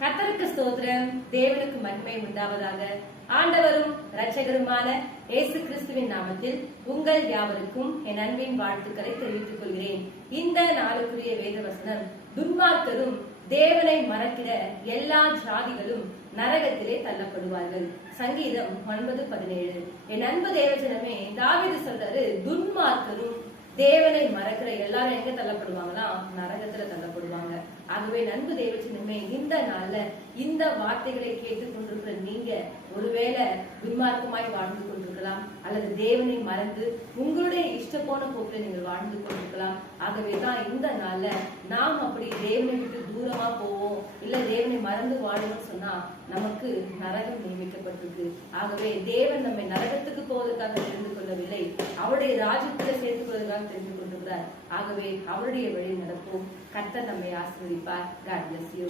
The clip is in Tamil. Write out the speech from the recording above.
கர்த்தருக்கு ஸ்தோத்திரம். தேவனுக்கு மகிமை உண்டாவதாக. ஆண்டவரும் இரட்சகருமான இயேசு கிறிஸ்துவின் நாமத்தில் உங்கள் யாவருக்கும் என் அன்பின் வாழ்த்துக்களை தெரிவித்துக் கொள்கிறேன். இந்த நாளுக்குரிய வேத வசனம், துன்மார்க்கரும் தேவனை மறக்கிற எல்லா ஜாதிகளும் நரகத்திலே தள்ளப்படுவார்கள். சங்கீதம் 9:17. என் அன்பு தேவஜனமே, தாவீது சொல்றாரு, துன்மார்க்கரும் தேவனை மறக்கிற எல்லாரும் எங்க தள்ளப்படுவாங்கன்னா நரகத்துல தள்ளப்படுவாங்க. ஆகவே நண்பு தேவச்சனமே, இந்த நாள்ல இந்த வார்த்தைகளை கேட்டுக் கொண்டிருக்கிற நீங்க ஒருவேளை துன்மார்க்கமாய் வாழ்ந்து கொண்டிருக்கலாம், அல்லது தேவனை மறந்து உங்களுடைய இஷ்ட போன போக்கில் நீங்கள் வாழ்ந்து கொண்டிருக்கலாம். ஆகவேதான் இந்த நாள்ல நாம் அப்படி தேவனை விட்டு தூரமா போவோம், இல்ல தேவனை மறந்து வாழணும்னு சொன்னா நமக்கு நரகம் நியமிக்கப்பட்டிருக்கு. ஆகவே தேவன் நம்மை நரகத்துக்கு போவதற்காக தெரிந்து கொள்ளவில்லை, அவருடைய ராஜ்யத்துல சேர்த்துக் கொள்வதற்காக தெரிந்து கொண்டிருக்கிறார். ஆகவே அவருடைய வழி நடப்போம். கர்த்தர் நம்மை ஆசீர்வதிப்பார். God bless you.